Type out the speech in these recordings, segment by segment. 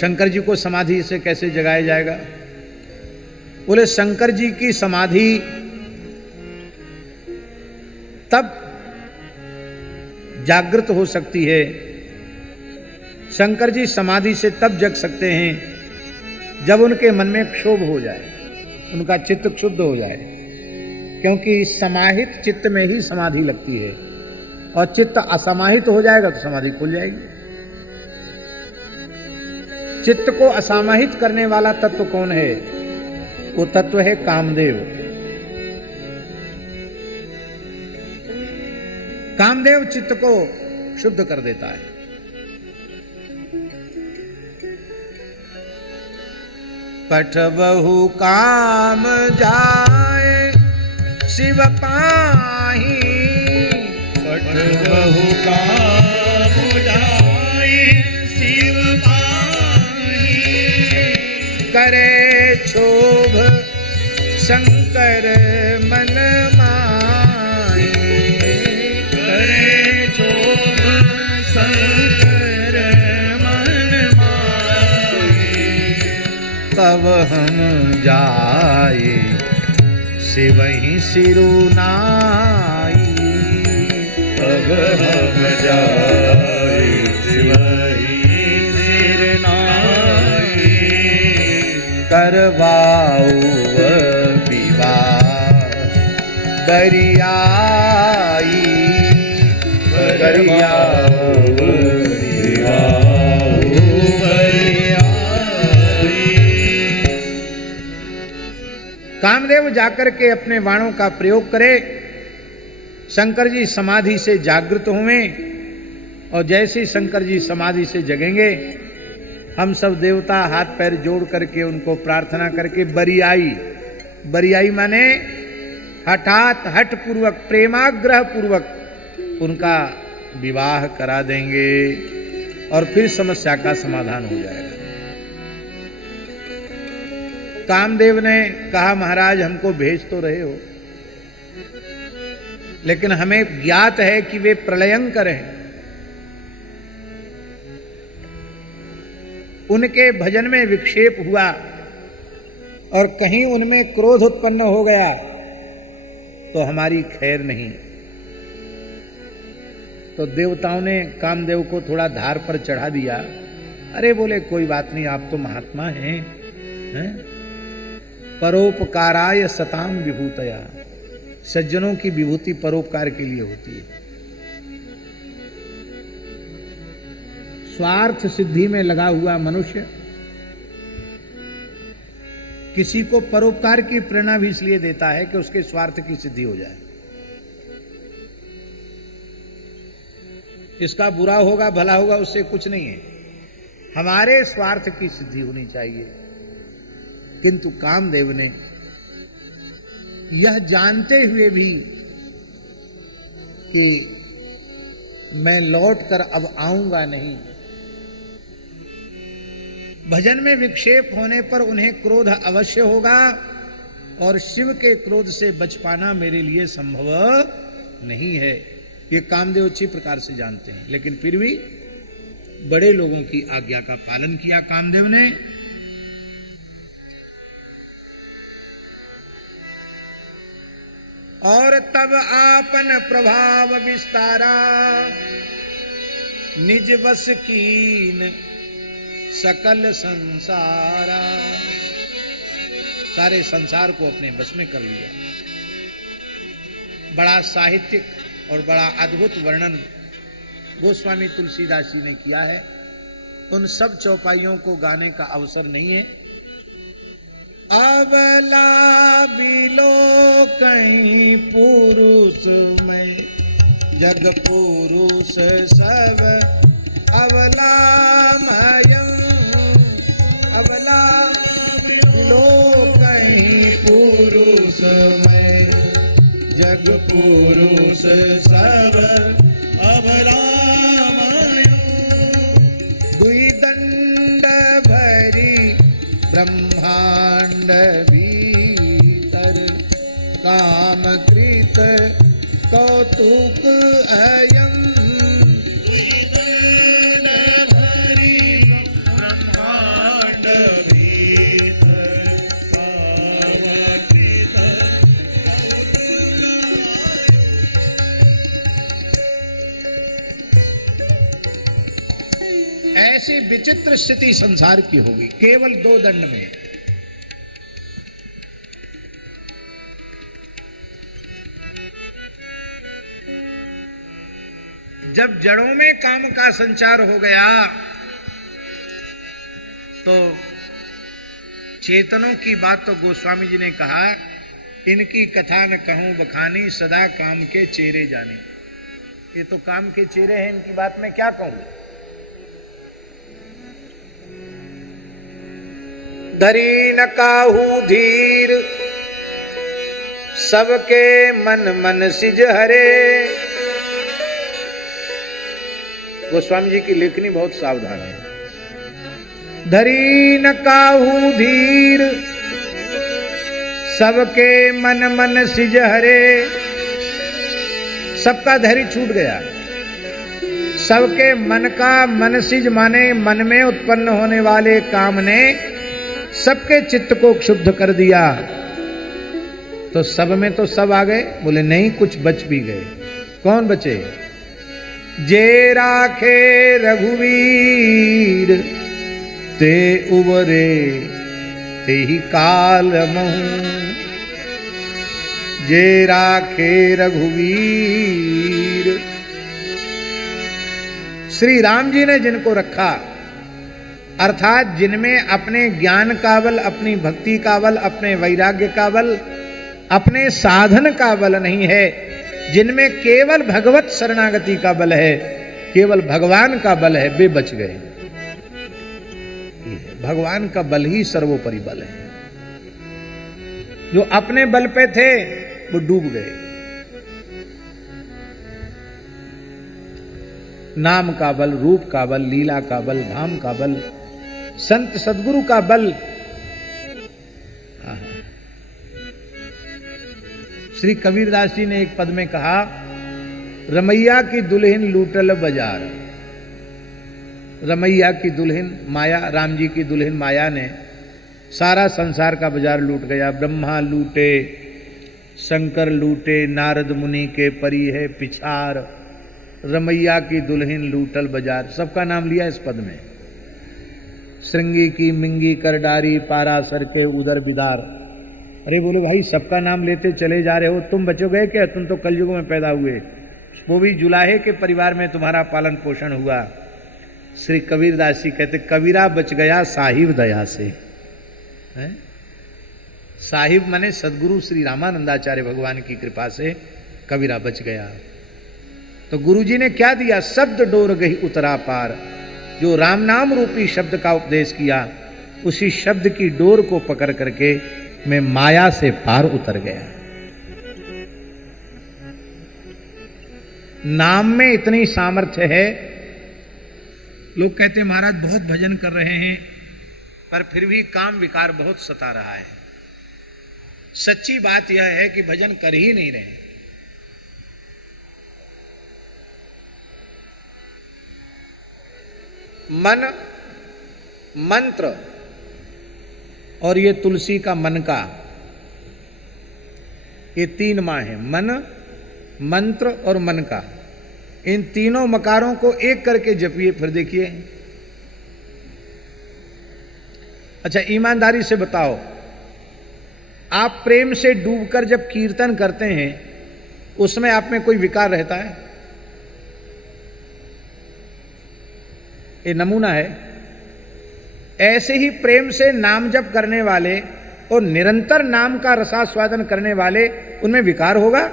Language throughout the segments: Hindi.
शंकर जी को समाधि से कैसे जगाया जाएगा? बोले शंकर जी की समाधि तब जागृत हो सकती है, शंकर जी समाधि से तब जग सकते हैं जब उनके मन में क्षोभ हो जाए, उनका चित्त क्षुब्ध हो जाए, क्योंकि समाहित चित्त में ही समाधि लगती है और चित्त असमाहित हो जाएगा तो समाधि खुल जाएगी। चित्त को असमाहित करने वाला तत्व कौन है? वो तत्व है कामदेव। कामदेव चित्त को शुद्ध कर देता है। पठबहु काम जाए शिव पाही, पठबहु काम जाए शिव पाही, करे क्षोभ शंकर मन माही, करे क्षोभ शंकर मन माही, तब हम जाए शिवहि सिरुनाई, तब हम जाए शिवहि सिरनाई, करवाऊ विवाह बरियाई, करवाऊ विवाह बरियाई। कामदेव जाकर के अपने बाणों का प्रयोग करे, शंकर जी समाधि से जागृत हुए और जैसे शंकर जी समाधि से जगेंगे, हम सब देवता हाथ पैर जोड़ करके उनको प्रार्थना करके बरियाई, बरियाई माने हठात हठ पूर्वक प्रेमाग्रह पूर्वक उनका विवाह करा देंगे और फिर समस्या का समाधान हो जाएगा। कामदेव ने कहा महाराज हमको भेज तो रहे हो, लेकिन हमें ज्ञात है कि वे प्रलयंकर हैं, उनके भजन में विक्षेप हुआ और कहीं उनमें क्रोध उत्पन्न हो गया तो हमारी खैर नहीं। तो देवताओं ने कामदेव को थोड़ा धार पर चढ़ा दिया। अरे बोले कोई बात नहीं, आप तो महात्मा हैं, परोपकाराय सताम विभूतया, सज्जनों की विभूति परोपकार के लिए होती है। स्वार्थ सिद्धि में लगा हुआ मनुष्य किसी को परोपकार की प्रेरणा भी इसलिए देता है कि उसके स्वार्थ की सिद्धि हो जाए। इसका बुरा होगा भला होगा उससे कुछ नहीं है, हमारे स्वार्थ की सिद्धि होनी चाहिए। किंतु कामदेव ने यह जानते हुए भी कि मैं लौटकर अब आऊंगा नहीं, भजन में विक्षेप होने पर उन्हें क्रोध अवश्य होगा और शिव के क्रोध से बच पाना मेरे लिए संभव नहीं है, ये कामदेव अच्छी प्रकार से जानते हैं। लेकिन फिर भी बड़े लोगों की आज्ञा का पालन किया कामदेव ने। और तब आपन प्रभाव विस्तारा, निज वश कीन सकल संसारा, सारे संसार को अपने बस में कर लिया। बड़ा साहित्यिक और बड़ा अद्भुत वर्णन गोस्वामी तुलसीदास जी ने किया है। उन सब चौपाइयों को गाने का अवसर नहीं है। अबला बिलो कहीं पुरुष में, जग पुरुष सब अबला मयं, अबला बिलो कहीं पुरुष में, जग पुरुष सब अबला मयं, दुई दंड भरी ब्रह्मांड भीतर, काम कृत कौतुक अयम, द्विदंड भरी ब्रह्मांड भीतर कामचित कौतुक आयो। ऐसी विचित्र स्थिति संसार की होगी केवल 2 दंड में। जब जड़ों में काम का संचार हो गया तो चेतनों की बात तो गोस्वामी जी ने कहा, इनकी कथा न कहूं बखानी सदा काम के चेरे जाने। ये तो काम के चेरे हैं, इनकी बात मैं क्या कहूं। धरी न काहू धीर सबके मन मन सिज हरे। गोस्वामी जी की लेखनी बहुत सावधान है। धरी न काहू धीर सबके मन मन सिज हरे। सबका धैर्य छूट गया। सबके मन का मन सिज माने मन में उत्पन्न होने वाले काम ने सबके चित्त को क्षुब्ध कर दिया। तो सब में तो सब आ गए? बोले नहीं, कुछ बच भी गए। कौन बचे? जे राखे रघुवीर ते उबरे ते ही काल महू। जे राखे रघुवीर, श्री राम जी ने जिनको रखा, अर्थात जिनमें अपने ज्ञान का बल, अपनी भक्ति का बल, अपने वैराग्य का बल, अपने साधन का बल नहीं है, जिनमें केवल भगवत शरणागति का बल है, केवल भगवान का बल है, वे बच गए। भगवान का बल ही सर्वोपरि बल है। जो अपने बल पे थे वो डूब गए। नाम का बल, रूप का बल, लीला का बल, धाम का बल, संत सदगुरु का बल। श्री कबीरदास जी ने एक पद में कहा, रमैया की दुल्हन लूटल बाजार। रमैया की दुल्हन माया, राम जी की दुल्हन माया ने सारा संसार का बाजार लूट गया। ब्रह्मा लूटे, शंकर लूटे, नारद मुनि के परी है पिछार। रमैया की दुल्हन लूटल बाजार, सबका नाम लिया इस पद में। श्रृंगी की मिंगी कर डारी, पारासर के उदर बिदार। अरे बोले भाई, सबका नाम लेते चले जा रहे हो, तुम बचोगे क्या? तुम तो कलयुग में पैदा हुए, वो भी जुलाहे के परिवार में तुम्हारा पालन पोषण हुआ। श्री कबीरदास जी कहते, कबीरा बच गया साहिब दया से। है? साहिब माने सदगुरु श्री रामानंदाचार्य भगवान की कृपा से कबीरा बच गया। तो गुरुजी ने क्या दिया? शब्द डोर गई उतरा पार। जो राम नाम रूपी शब्द का उपदेश किया, उसी शब्द की डोर को पकड़ करके मैं माया से पार उतर गया। नाम में इतनी सामर्थ्य है। लोग कहते हैं महाराज बहुत भजन कर रहे हैं, पर फिर भी काम विकार बहुत सता रहा है। सच्ची बात यह है कि भजन कर ही नहीं रहे। मन, मंत्र और ये तुलसी का मन का, ये 3 माँ है। मन, मंत्र और मन का। इन तीनों मकारों को एक करके जपिए, फिर देखिए। अच्छा, ईमानदारी से बताओ, आप प्रेम से डूबकर जब कीर्तन करते हैं, उसमें आप में कोई विकार रहता है? ये नमूना है। ऐसे ही प्रेम से नाम जप करने वाले और निरंतर नाम का रसास्वादन करने वाले, उनमें विकार होगा?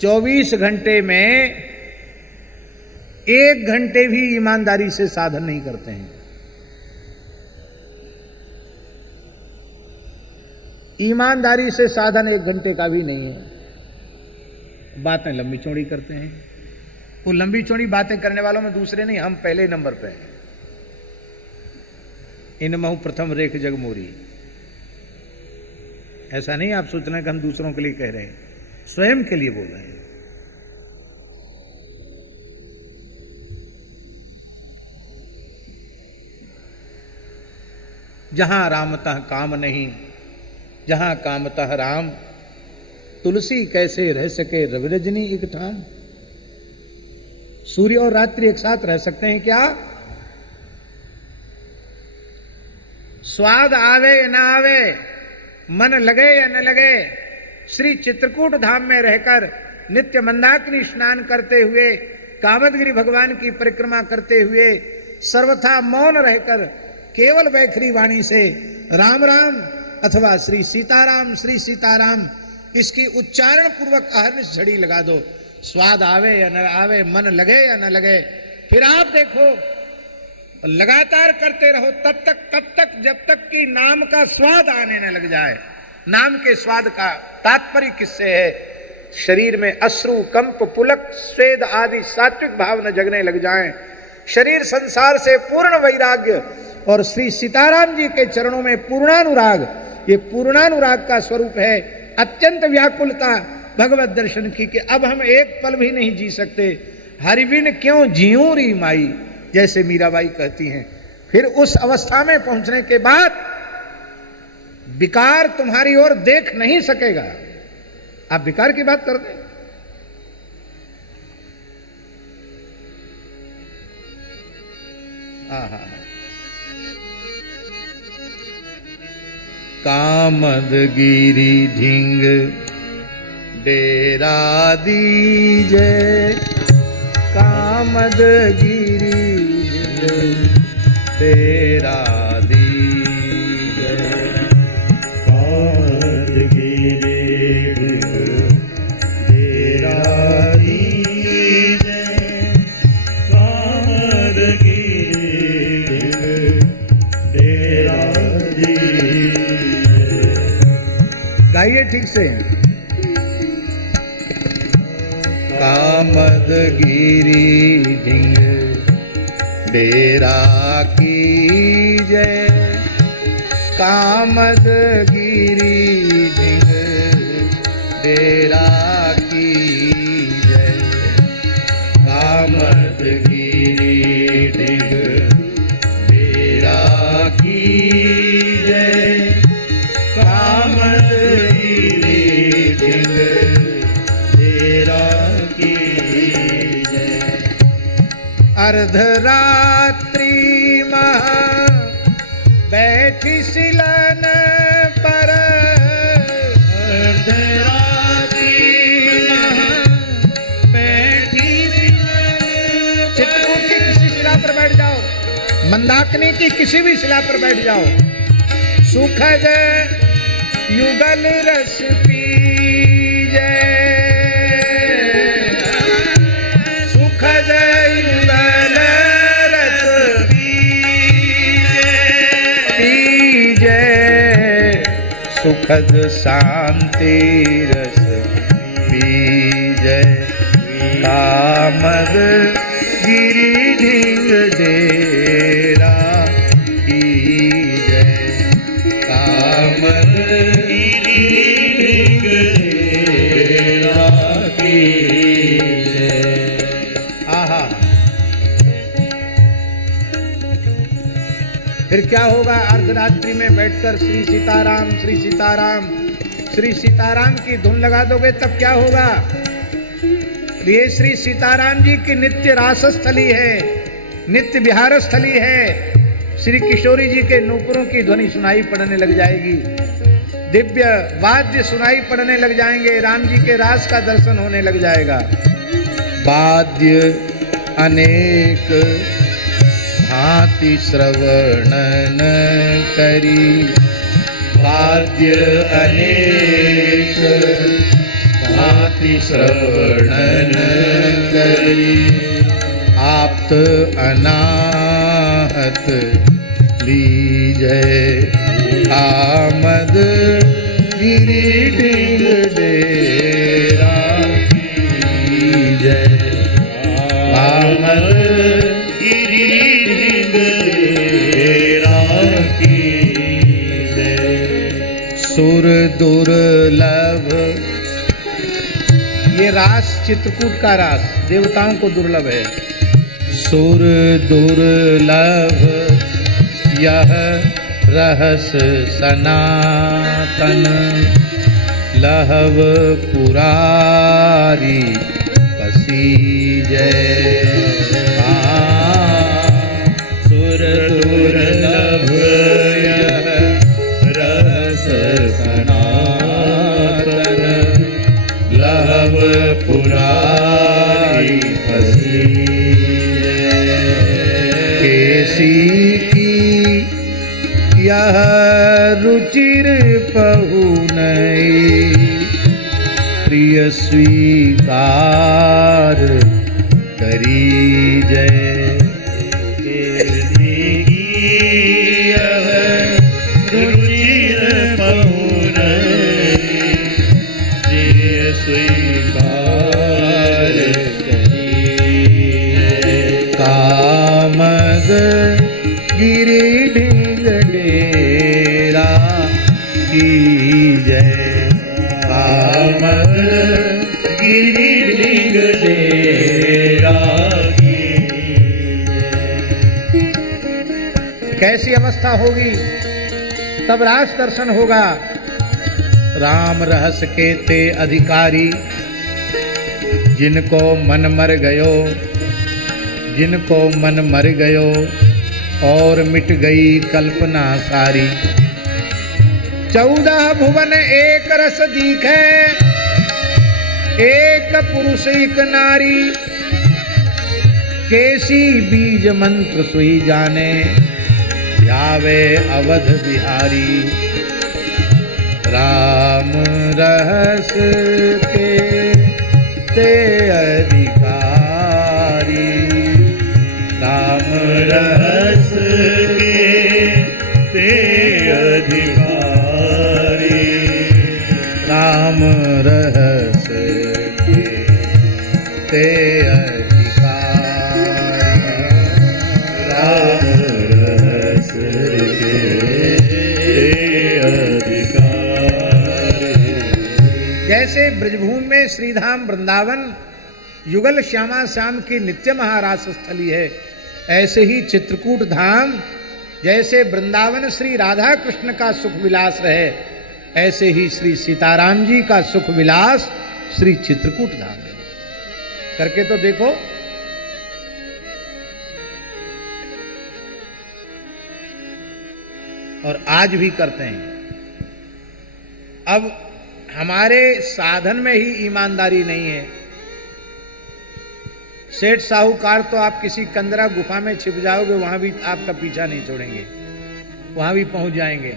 चौबीस घंटे में 1 घंटे भी ईमानदारी से साधन नहीं करते हैं। ईमानदारी से साधन 1 घंटे का भी नहीं है। बातें लंबी चौड़ी करते हैं। वो लंबी चौड़ी बातें करने वालों में दूसरे नहीं, हम पहले नंबर पे हैं। इन महु प्रथम रेख जग मोरी। ऐसा नहीं आप सोचना कि हम दूसरों के लिए कह रहे हैं, स्वयं के लिए बोल रहे हैं। जहां रामतः काम नहीं, जहां कामतः राम, तुलसी कैसे रह सके रवि रजनी एक ठाम। सूर्य और रात्रि एक साथ रह सकते हैं क्या? स्वाद आवे या ना आवे, मन लगे या न लगे, श्री चित्रकूट धाम में रहकर नित्य मंदाकिनी स्नान करते हुए, कामदगिरि भगवान की परिक्रमा करते हुए, सर्वथा मौन रहकर केवल वैखरी वाणी से राम राम अथवा श्री सीताराम इसकी उच्चारण पूर्वक अहर्निश झड़ी लगा दो। स्वाद आवे या न आवे, मन लगे या न लगे, फिर आप देखो लगातार करते रहो तब तक जब तक कि नाम का स्वाद आने न लग जाए। नाम के स्वाद का तात्पर्य किससे है? शरीर में अश्रु, कंप, पुलक, स्वेद आदि सात्विक भाव न जगने लग जाएं, शरीर संसार से पूर्ण वैराग्य और श्री सीताराम जी के चरणों में पूर्णानुराग, ये पूर्णानुराग का स्वरूप है अत्यंत व्याकुलता भगवत दर्शन की, कि अब हम एक पल भी नहीं जी सकते, हरिबिन क्यों जियूं री माई, जैसे मीराबाई कहती हैं। फिर उस अवस्था में पहुंचने के बाद विकार तुम्हारी ओर देख नहीं सकेगा। आप विकार की बात करते हैं? कामदगिरि ढिंग डेरा दीजे, कामदगिरि डेरा दीजे, कामदगिरि डेरा दीजे, कामदगिरि डेरा दीजे। गाइए ठीक से। कामदगिरि ढिंग डेरा की जय, कामदगिरि ढिंग डेरा की जय, कामदगिरि ढिंग डेरा की जय, कामदगिरि ढिंग डेरा की जय। अर्धरात्रि महा बैठी सिलन पर, अर्धरात्रि महा बैठी सिलन पर। चित्रकूट की किसी शिला पर बैठ जाओ, मंदाकिनी की किसी भी शिला पर बैठ जाओ, सुखद युगल रस पीजे, सुखद युगल रस पीजे, सुखद शांति रस पीजे, कामदगिरि ढिंग डेरा कीजे, कामदगिरि ढिंग डेरा कीजे। आहा, फिर क्या होगा? अर्धरात्रि में बैठकर श्री सीताराम श्री सीताराम श्री सीताराम की धुन लगा दोगे तब क्या होगा? ये श्री सीताराम जी की नित्य रासस्थली है, नित्य विहार स्थली है। श्री किशोरी जी के नूपुरों की ध्वनि सुनाई पड़ने लग जाएगी, दिव्य वाद्य सुनाई पड़ने लग जाएंगे, राम जी के रास का दर्शन होने लग जाएगा। वाद्य अनेक भांति श्रवणन करी, वाद्य अनेक भांति श्रवणन करी, आप्त अनाहत लीजय, कामदगिरि ढिंग डेरा कीजय, कामदगिरि ढिंग डेरा कीजय। सुर दुर्लभ, ये रास चित्रकूट का रास देवताओं को दुर्लभ है। सुर दुर्लभ यह रहस सनातन लहव पुरारी पसीजय। सुर दुर्लभ यह रस सनातन लहव पुरारी पसीजय। केसी की यह रुचिर पहु नहीं, प्रिय स्वीकार करी जय। केसी की यह रुचिर पहु नहीं, प्रिय स्वीकार करी जय। कामद गिरि ढिंग डेरा की जय। कामद गिरि ढिंग डेरा की जय। कैसी अवस्था होगी तब रास दर्शन होगा। राम रहस के ते अधिकारी, जिनको मन मर गयो, जिनको मन मर गयो और मिट गई कल्पना सारी। 14 भुवन एक रस दीखे, एक पुरुष एक नारी। केसी बीज मंत्र सुई जाने, ध्यावे अवध बिहारी। राम रहस के ते अधिकारी, राम रहस के ते अधिकारी। राम रहस के ते अधिकारी। राम रहस के ते अधिकारी। जैसे ब्रजभूमि में श्रीधाम वृंदावन युगल श्यामा श्याम की नित्य महारास स्थली है, ऐसे ही चित्रकूट धाम जैसे वृंदावन श्री राधा कृष्ण का सुख विलास रहे, ऐसे ही श्री सीताराम जी का सुख विलास श्री चित्रकूट धाम है। करके तो देखो। और आज भी करते हैं। अब हमारे साधन में ही ईमानदारी नहीं है। सेठ साहूकार तो आप किसी कंदरा गुफा में छिप जाओगे, वहां भी आपका पीछा नहीं छोड़ेंगे, वहां भी पहुंच जाएंगे।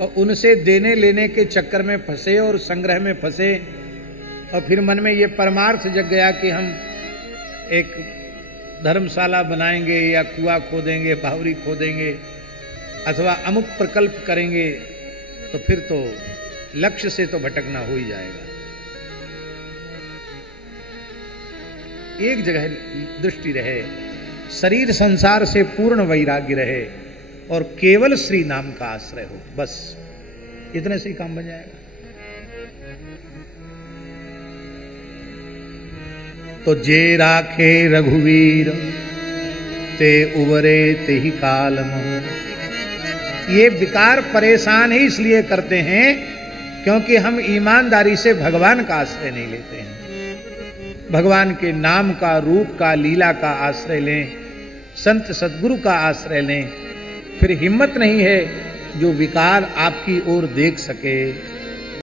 और उनसे देने लेने के चक्कर में फंसे और संग्रह में फंसे, और फिर मन में ये परमार्थ जग गया कि हम एक धर्मशाला बनाएंगे या कुआं खोदेंगे, बावरी खोदेंगे, अथवा अमुक प्रकल्प करेंगे, तो फिर तो लक्ष्य से तो भटकना हो ही जाएगा। एक जगह दृष्टि रहे, शरीर संसार से पूर्ण वैराग्य रहे और केवल श्री नाम का आश्रय हो, बस इतने से ही काम बन जाएगा। तो जे राखे रघुवीर ते उबरे ते ही काल मोह। ये विकार परेशान ही इसलिए करते हैं क्योंकि हम ईमानदारी से भगवान का आश्रय नहीं लेते हैं। भगवान के नाम का, रूप का, लीला का आश्रय लें, संत सद्गुरु का आश्रय लें, फिर हिम्मत नहीं है जो विकार आपकी ओर देख सके,